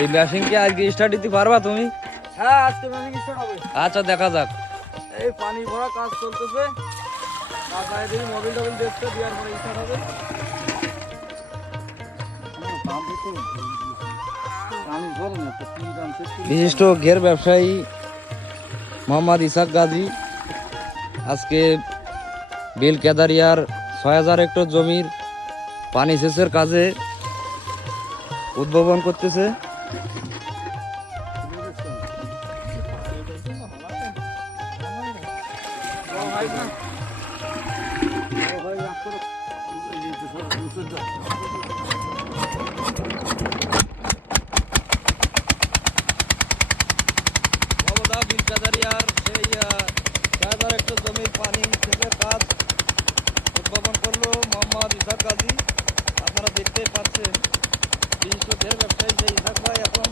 এই মেশিন কি আজকে স্টার্ট দিতে পারবা তুমি? হ্যাঁ, আজকে মেশিন স্টার্ট হবে। আচ্ছা, দেখা যাক। এই পানি ভরা কাজ চলতেছে, কাকায় দেখি মোবিল টোবিল দেখতে দেওয়ার পরে স্টার্ট হবে। বিশিষ্ট ঘের ব্যবসায়ী মোহাম্মদ ইসাক গাজী আজকে বিল কেদারিয়ার ৬,০০০ হেক্টর জমির পানি সেচের কাজে উদ্ভাবন করতেছে। বিল কেদারিয়ার সেই ৬,০০০ হেক্টর জমির পানি সেচের কাজ উদ্ভাবন করলো মোহাম্মদ ইসাক গাজী। আপনারা দেখতেই পাচ্ছেন বিশিষ্ট ঘের ব্যবসায়ী সেই ইসাক ভাই এখন